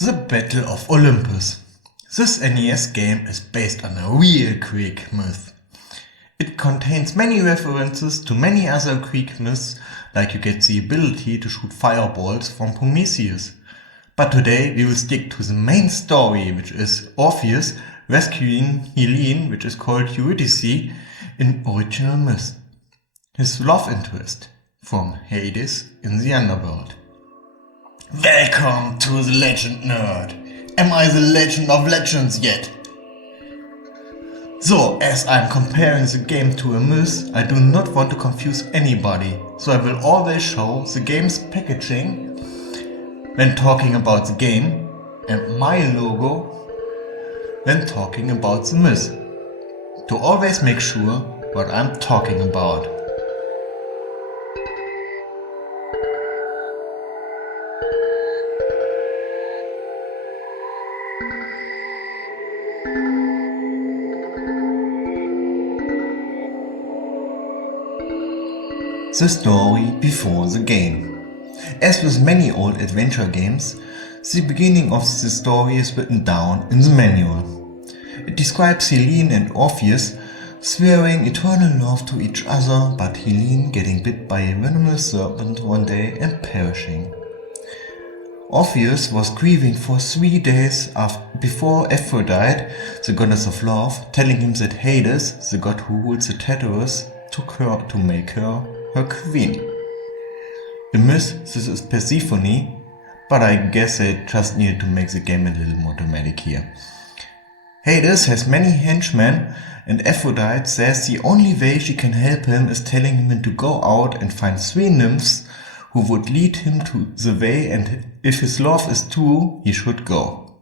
The Battle of Olympus. This NES game is based on a real Greek myth. It contains many references to many other Greek myths, like you get the ability to shoot fireballs from Prometheus. But today we will stick to the main story, which is Orpheus rescuing Helene, which is called Eurydice in original myth. His love interest from Hades in the underworld. Welcome to the Legend Nerd. Am I the legend of legends yet? So, as I'm comparing the game to a myth, I do not want to confuse anybody, so I will always show the game's packaging when talking about the game and my logo when talking about the myth, to always make sure what I'm talking about. The story before the game. As with many old adventure games, the beginning of the story is written down in the manual. It describes Helene and Orpheus swearing eternal love to each other, but Helene getting bit by a venomous serpent one day and perishing. Orpheus was grieving for 3 days before Aphrodite, the goddess of love, telling him that Hades, the god who rules the Tartarus, took her to make her queen. In myth, this is Persephone, but I guess they just needed to make the game a little more dramatic here. Hades has many henchmen, and Aphrodite says the only way she can help him is telling him to go out and find 3 nymphs who would lead him to the way, and if his love is true, he should go.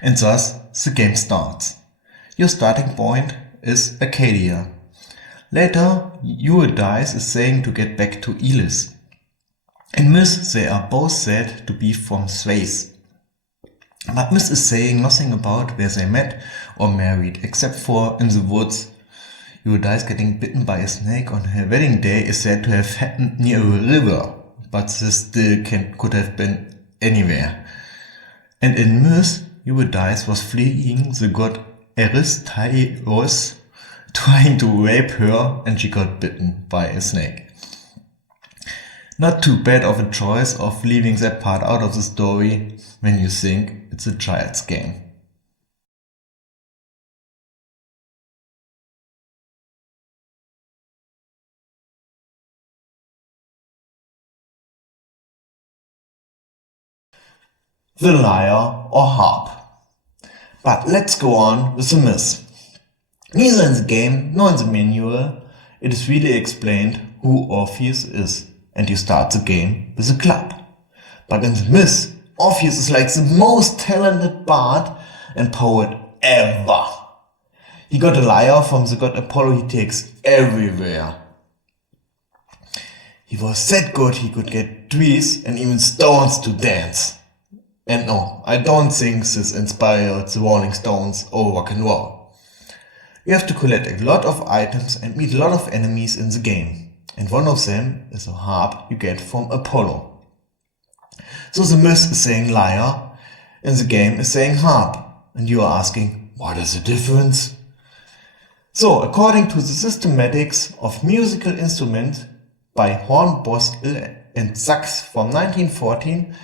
And thus, the game starts. Your starting point is Arcadia. Later, Eurydice is saying to get back to Elis. In myth, they are both said to be from Thrace. But myth is saying nothing about where they met or married, except for in the woods. Eurydice getting bitten by a snake on her wedding day is said to have happened near a river, but this still could have been anywhere. And in myth, Eurydice was fleeing the god Eurystheus, trying to rape her, and she got bitten by a snake. Not too bad of a choice of leaving that part out of the story when you think it's a child's game. The Lyre or Harp. But let's go on with the myth. Neither in the game nor in the manual it is really explained who Orpheus is, and you start the game with a club. But in the myth, Orpheus is like the most talented bard and poet ever. He got a lyre from the god Apollo he takes everywhere. He was that good he could get trees and even stones to dance. And no, I don't think this inspired the Rolling Stones or rock and roll. You have to collect a lot of items and meet a lot of enemies in the game, and one of them is a harp you get from Apollo. So the myth is saying lyre, and the game is saying harp, and you are asking, what is the difference? So, according to the systematics of musical instruments by Hornbostel and Sachs from 1914,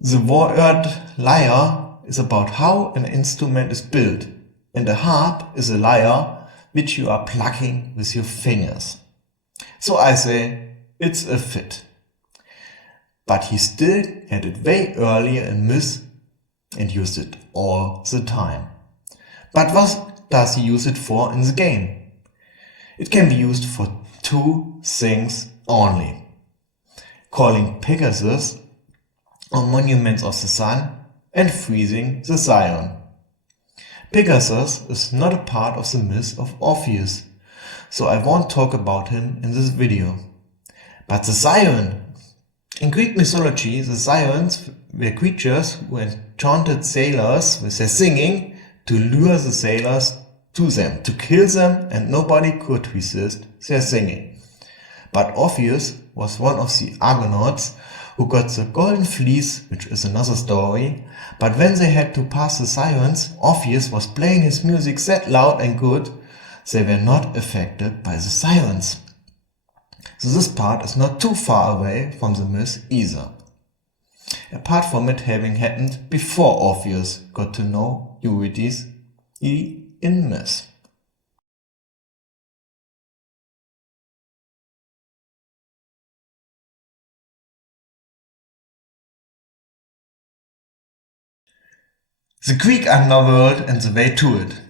the word lyre is about how an instrument is built, and a harp is a lyre which you are plucking with your fingers. So I say, it's a fit. But he still had it way earlier in myth and used it all the time. But what does he use it for in the game? It can be used for 2 things only: calling Pegasus on monuments of the sun and freezing the Zion. Pegasus is not a part of the myth of Orpheus, so I won't talk about him in this video. But the Zion! In Greek mythology, the Zions were creatures who enchanted sailors with their singing to lure the sailors to them, to kill them, and nobody could resist their singing. But Orpheus was one of the Argonauts who got the golden fleece, which is another story, but when they had to pass the sirens, Orpheus was playing his music that loud and good, they were not affected by the sirens. So this part is not too far away from the myth either. Apart from it having happened before Orpheus got to know Eurydice in myth. The Greek underworld and the way to it.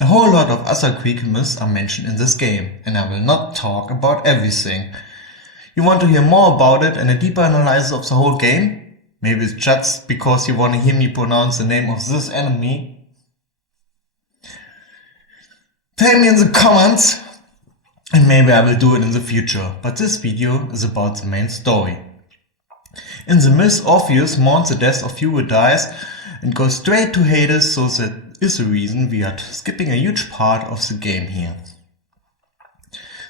A whole lot of other Greek myths are mentioned in this game, and I will not talk about everything. You want to hear more about it and a deeper analysis of the whole game? Maybe it's just because you want to hear me pronounce the name of this enemy? Tell me in the comments, and maybe I will do it in the future, but this video is about the main story. In the myth, Orpheus mourns the death of Eurydice and goes straight to Hades, so that is the reason we are skipping a huge part of the game here.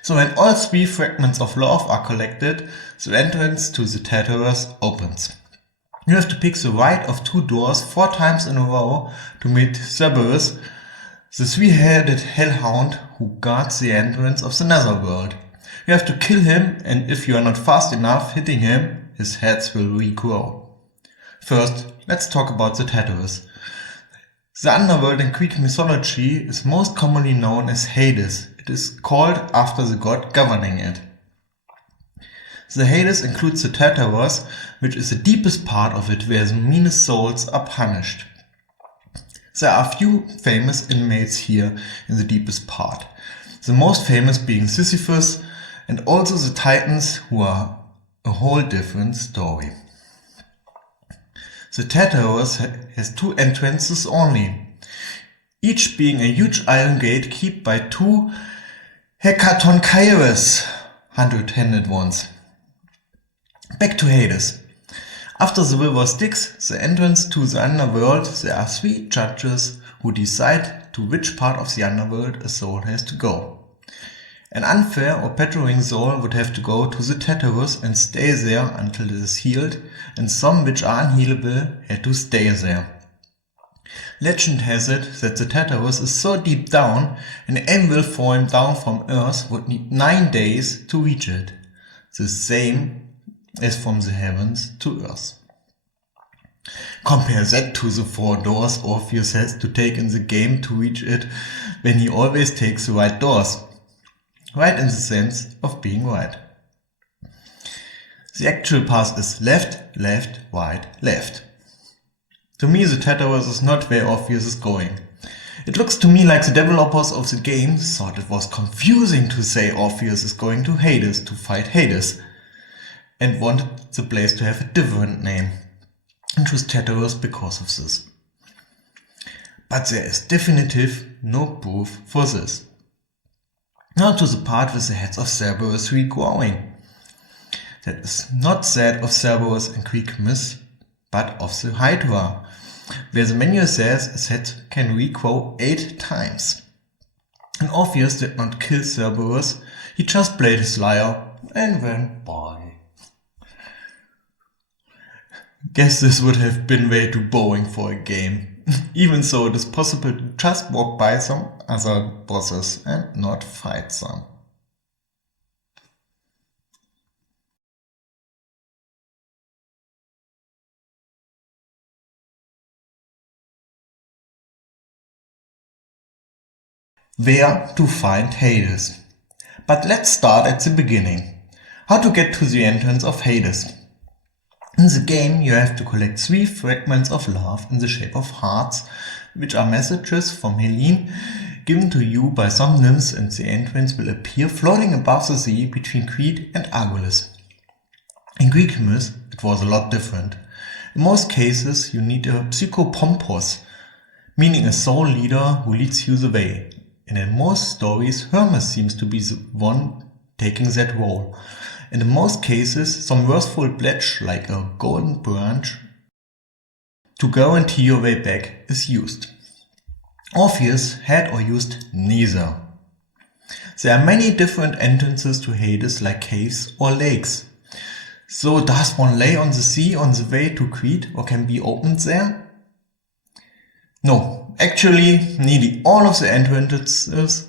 So when all three fragments of love are collected, the entrance to the Tartarus opens. You have to pick the right of two doors 4 times in a row to meet Cerberus, the three-headed hellhound who guards the entrance of the netherworld. You have to kill him, and if you are not fast enough hitting him, his heads will regrow. First, let's talk about the Tartarus. The underworld in Greek mythology is most commonly known as Hades. It is called after the god governing it. The Hades includes the Tartarus, which is the deepest part of it, where the meanest souls are punished. There are few famous inmates here in the deepest part, the most famous being Sisyphus and also the Titans, who are a whole different story. The Tartarus has 2 entrances only, each being a huge iron gate kept by 2 Hekatonchires, 100-handed ones. Back to Hades. After the river Styx, the entrance to the underworld, there are 3 judges who decide to which part of the underworld a soul has to go. An unfair or pattering soul would have to go to the Tartarus and stay there until it is healed, and some which are unhealable had to stay there. Legend has it that the Tartarus is so deep down, an anvil falling down from earth would need 9 days to reach it, the same as from the heavens to earth. Compare that to the 4 doors Orpheus has to take in the game to reach it, when he always takes the right doors. Right in the sense of being right. The actual path is left, left, right, left. To me, the Tartarus is not where Orpheus is going. It looks to me like the developers of the game thought it was confusing to say Orpheus is going to Hades to fight Hades, and wanted the place to have a different name, and chose Tartarus because of this. But there is definitive no proof for this. Now to the part with the heads of Cerberus regrowing. That is not that of Cerberus in Greek myth, but of the Hydra, where the manual says its head can regrow 8 times. And Orpheus did not kill Cerberus, he just played his lyre and went by. Guess this would have been way too boring for a game. Even so, it is possible to just walk by some other bosses and not fight them. Where to find Hades. But let's start at the beginning. How to get to the entrance of Hades. In the game, you have to collect 3 fragments of love in the shape of hearts, which are messages from Helene given to you by some nymphs, and the entrance will appear floating above the sea between Crete and Argolis. In Greek myth, it was a lot different. In most cases, you need a psychopompos, meaning a soul leader who leads you the way. And in most stories, Hermes seems to be the one taking that role. And in most cases, some worthful pledge like a golden branch to guarantee your way back is used. Orpheus had or used neither. There are many different entrances to Hades like caves or lakes. So does one lay on the sea on the way to Crete or can be opened there? No, actually nearly all of the entrances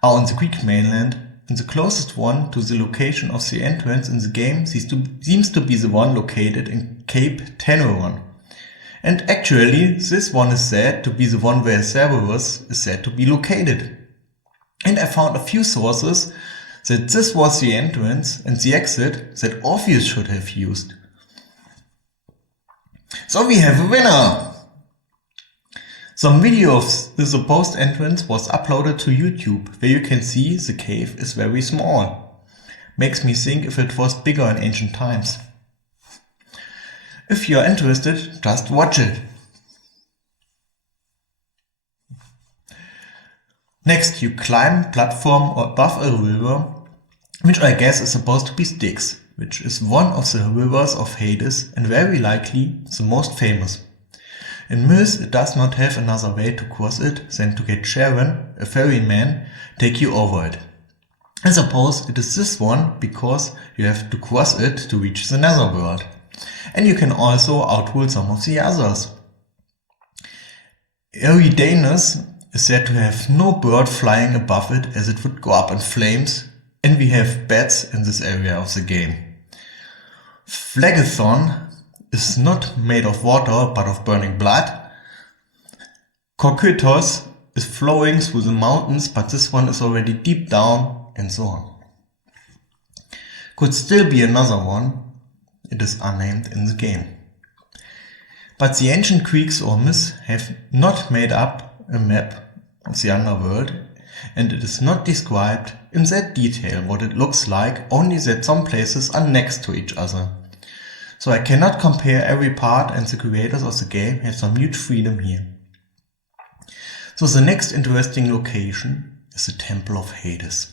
are on the Greek mainland, and the closest one to the location of the entrance in the game seems to be the one located in Cape Teneron. And actually, this one is said to be the one where Cerberus is said to be located. And I found a few sources that this was the entrance and the exit that Orpheus should have used. So we have a winner! Some video of the supposed entrance was uploaded to YouTube, where you can see the cave is very small. Makes me think if it was bigger in ancient times. If you are interested, just watch it. Next, you climb a platform above a river, which I guess is supposed to be Styx, which is one of the rivers of Hades and very likely the most famous. In myth, it does not have another way to cross it than to get Charon, a ferryman, take you over it. I suppose it is this one because you have to cross it to reach the netherworld. And you can also outrule some of the others. Eridanus is said to have no bird flying above it as it would go up in flames, and we have bats in this area of the game. Phlegethon is not made of water but of burning blood. Cocytus is flowing through the mountains, but this one is already deep down, and so on. Could still be another one, it is unnamed in the game. But the ancient Greeks or myths have not made up a map of the underworld, and it is not described in that detail what it looks like, only that some places are next to each other. So I cannot compare every part, and the creators of the game have some huge freedom here. So the next interesting location is the Temple of Hades.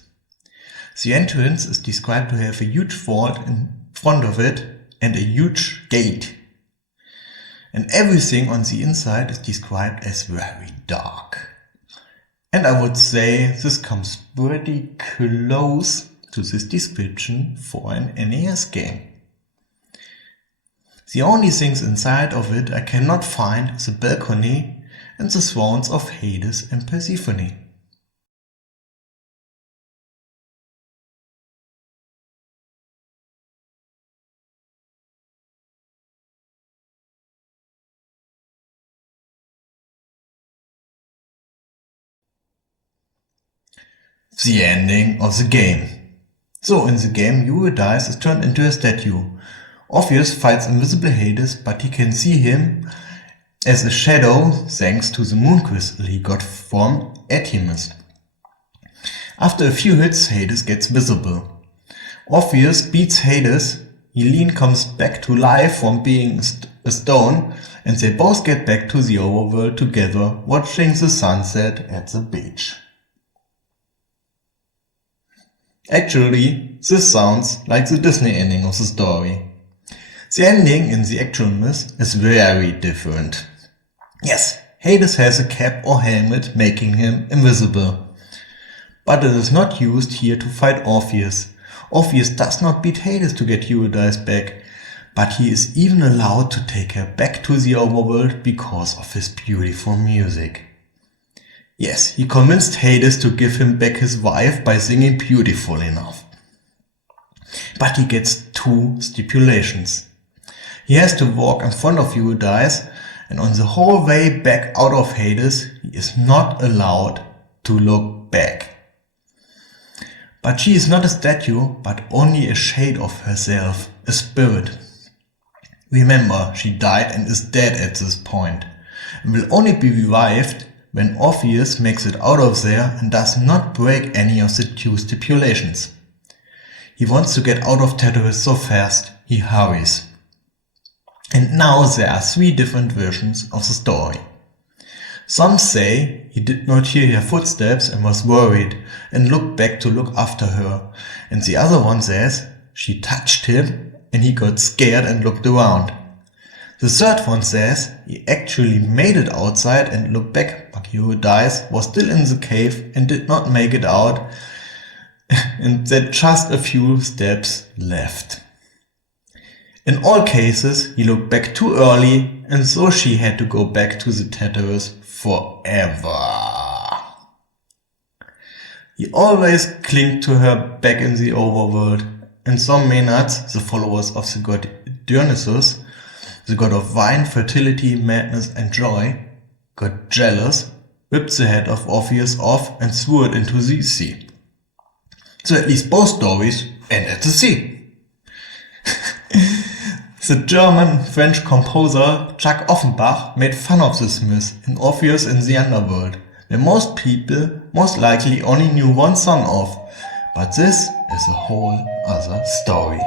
The entrance is described to have a huge vault in front of it and a huge gate. And everything on the inside is described as very dark. And I would say this comes pretty close to this description for an NES game. The only things inside of it I cannot find is the balcony and the thrones of Hades and Persephone. The ending of the game. So in the game, Eurydice is turned into a statue. Orpheus fights invisible Hades, but he can see him as a shadow thanks to the moon crystal he got from Artemis. After a few hits, Hades gets visible. Orpheus beats Hades, Helene comes back to life from being a stone, and they both get back to the overworld together, watching the sunset at the beach. Actually, this sounds like the Disney ending of the story. The ending in the actual myth is very different. Yes, Hades has a cap or helmet making him invisible. But it is not used here to fight Orpheus. Orpheus does not beat Hades to get Eurydice back, but he is even allowed to take her back to the overworld because of his beautiful music. Yes, he convinced Hades to give him back his wife by singing beautiful enough. But he gets two stipulations. He has to walk in front of Eurydice, and on the whole way back out of Hades, he is not allowed to look back. But she is not a statue, but only a shade of herself, a spirit. Remember, she died and is dead at this point, and will only be revived when Orpheus makes it out of there and does not break any of the two stipulations. He wants to get out of Tartarus so fast, he hurries. And now there are three different versions of the story. Some say he did not hear her footsteps and was worried and looked back to look after her. And the other one says she touched him and he got scared and looked around. The third one says he actually made it outside and looked back, but Eurydice was still in the cave and did not make it out, and that just a few steps left. In all cases, he looked back too early, and so she had to go back to the Tartarus forever. He always clinged to her back in the overworld, and some Maenads, the followers of the god Dionysus, the god of wine, fertility, madness, and joy, got jealous, ripped the head of Orpheus off, and threw it into the sea. So at least both stories end at the sea. The German-French composer Jacques Offenbach made fun of this myth in Orpheus in the Underworld, where most people most likely only knew one song of, but this is a whole other story.